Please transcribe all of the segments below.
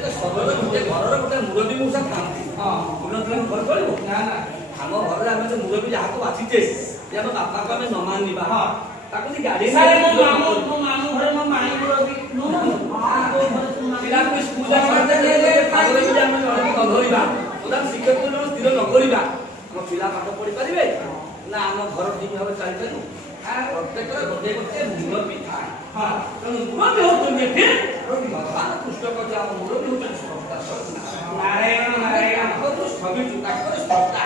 ଘରର ଗୋଟେ ମୁରବୀ ମୂଷା ଥାନ୍ତି ଘର ଚଳିବ ଆମ ଘରରେ ଆମେ ମୁରବୀ ଯାହାକୁ ବାଛିଛେ ଆମ ବାପାକୁ ଆମେ ନ ମାନିବା ତାକୁ ଗାଡି ମାମୁଁ ଘରେ ମୋ ମାଇଁ ମୁରବୀ ପିଲାକୁ ସ୍କୁଲ ଧରିବା ଶିକ୍ଷକ ସ୍ଥିର ନ କରିବା ଆମ ପିଲା ପାଠ ପଢି ପାରିବେ ନା ଆମ ଘର ଠିକ ଭାବେ ଚାଲିପାରିବୁ ପ୍ରତ୍ୟେକରେ ଗୋଟିଏ ଗୋଟିଏ ମୁରବୀ ଥାଏ ତେଣୁ ମୁରବୀ ହଉଛନ୍ତି ଏଠି ଭଗବାନ କୃଷ୍ଣ କହିଲେ ଆମ ମୁରବୀ ହଉଛନ୍ତି ନାରାୟଣ ନାରାୟଣ ଛବି ତାଙ୍କର ସ୍ରଷ୍ଟା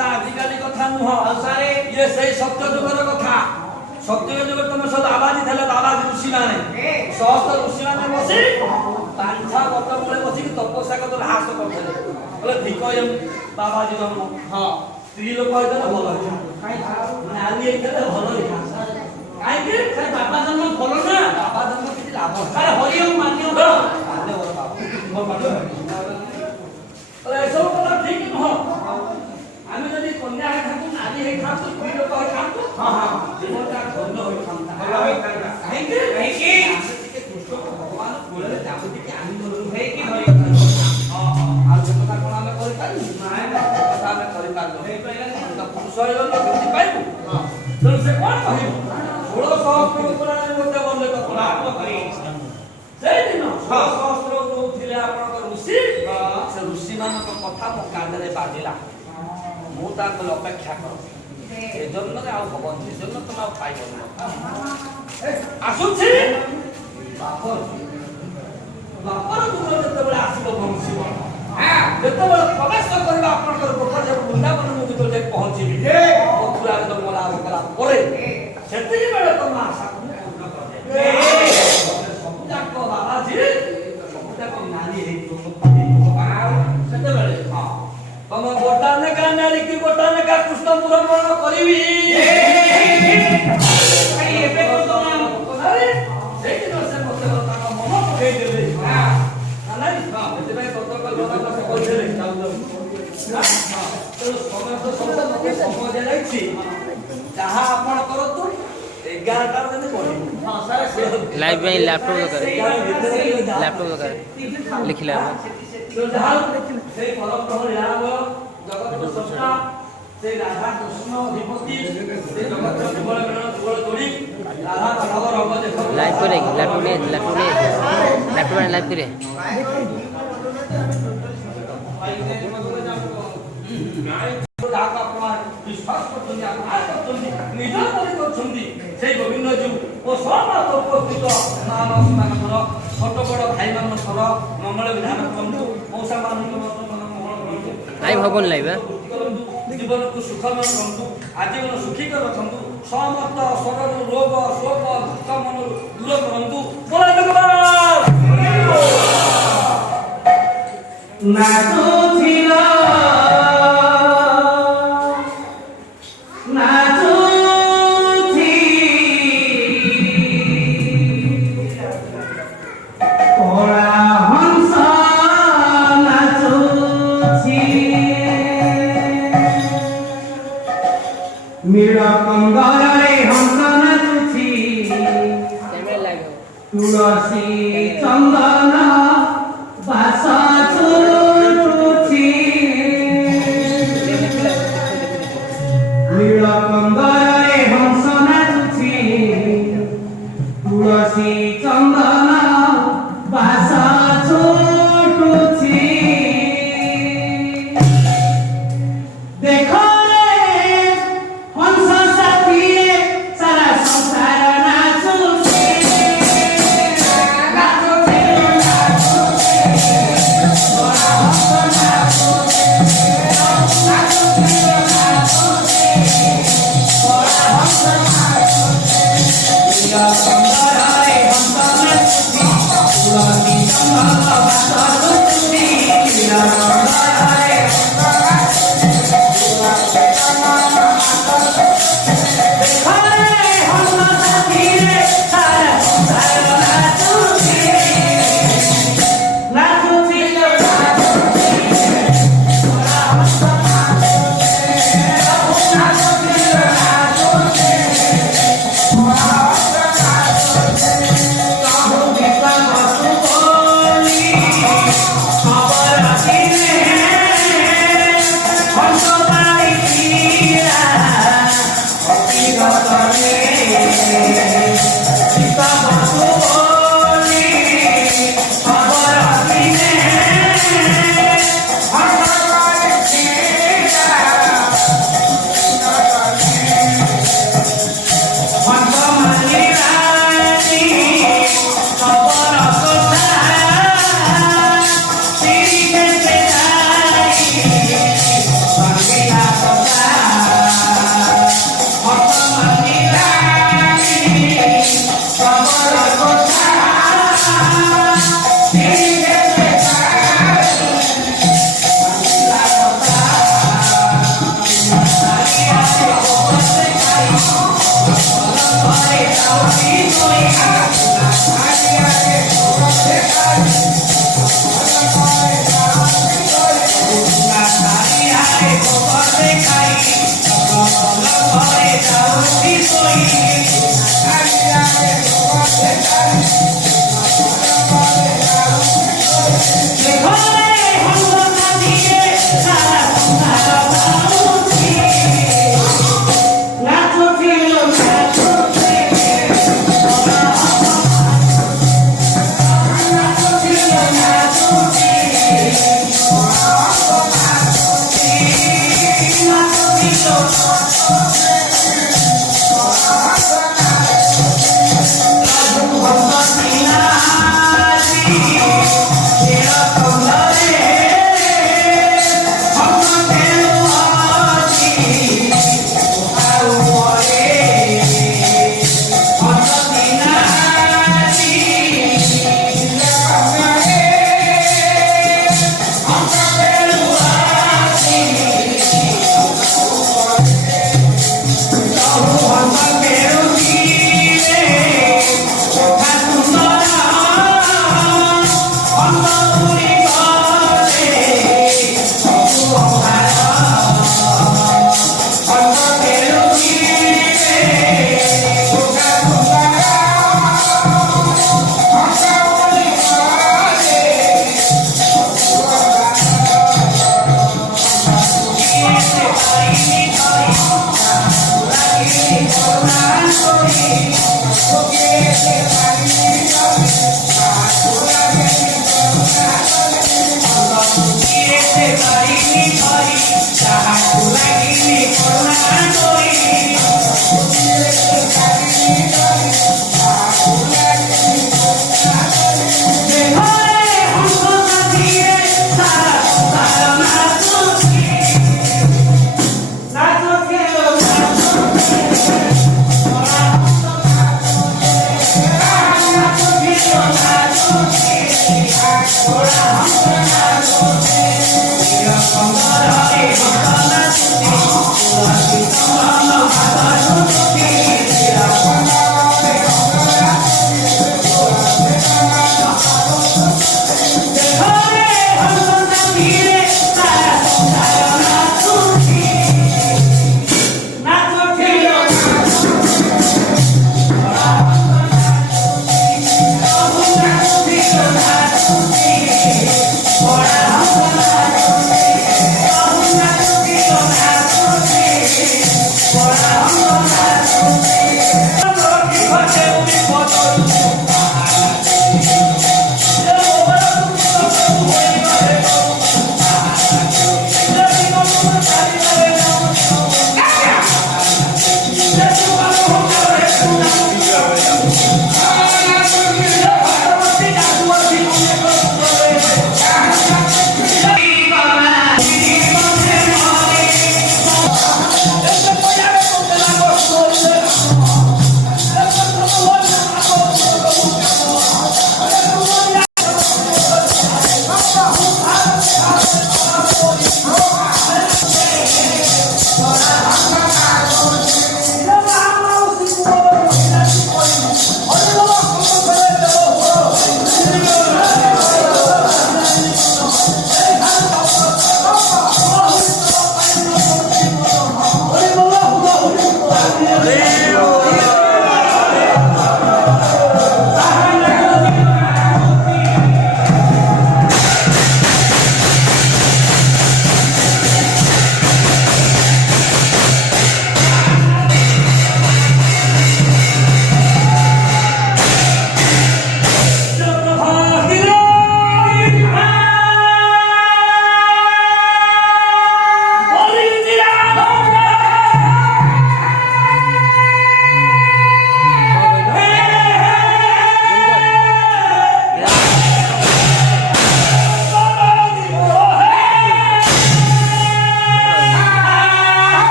आजिकाली कथा नुह ये सही सत्य जुगर कथा सत्य जुगर तुम सब आबादी थे आबादी ऋषि माने सहस्र ऋषि माने बसी पांछा गत मूले बसी तपस्या कर ह्रास करते बोले धिकयम बाबाजी जन्म हां स्त्री लोक होइते भल नारी होइते भल काहे से बाबा जन्म भल ना बाबा जन्म किछि लाभ अरे हरिओम मान्य मान्य बाबा मो पाठ अरे सब कथा ठीक नुह आमे जदी कन्या है खातु नारी है खातु स्त्री लोक है खातु हां हां जीवनटा धन्य होई खामता काहे के कृष्ण भगवान बोले जाबुति के आनी बोलु है कि धरि हां हां आ कथा कोन आमे करि पारि नाय कथा आमे करि पारलो हे पहिला त पुरुष होइलो बुद्धि पाइबु हां तो से कोन कहि 16 सहस्त्र पुराण मते बोलले तो लाभ करी से दिन 6 सहस्त्र जो थिले आपन ऋषि से ऋषि मानक कथा मो कानरे बाजिला मु ताको अपेक्षा कर ए जन्म रे आ भगवान से जन्म तुम आ पाइबो आसुछि बापर बापर दुर जते बेला आसीबो पहुंचीब हां जते बेला प्रवेश करबा आपनकर गोपर जब वृंदावन मु भीतर जाय पहुंचीबी मथुरा रे जन्म लाभ कला परे सेति बेला तुम आशा पूर्ण कर दे सब जाको बाबा जी सब जाको नानी हे तुम सेते बेला हां तम बोटाने का नारी की बोटाने का कृष्ण मुरमण करिवी भाई एबे को तो अरे से दिन से मते का मन पकई देले हां नानी हां एते भाई तो कल लोना से कहि देले हां तो समस्त मते समझ जाईछि जहां आपण करतु 11 टा दिन पढी हां सारे लाइव में लैपटॉप कर लिखला तो जहां से परम प्रभु राम जगत सृष्टा से राधा कृष्ण अधिपति से जगत केवल मेरा केवल तोड़ी राधा माधव रंग देखो लाइव करेगी लैपटॉप में लाइव करे राग अपना विश्वास करछन्ती आत्मा करछन्ती निज परि करछन्ती से गोविंद जी ओ समस्त उपस्थित मानव मानकर छोट बड़ भाई मानकर मंगल विधान करंतु मौसा मानकर लाइव हबन लाइव जीवन को सुखमय करंतु आजीवन सुखी कर रखंतु समस्त शरीर रोग शोक दुख मन दूर करंतु बोला भगवान नाचो थिला तुलसी चंदन बास चुरुचि नीलकंदरे हंस नाचुछि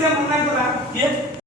ସେ ମନା କଲା କିଏ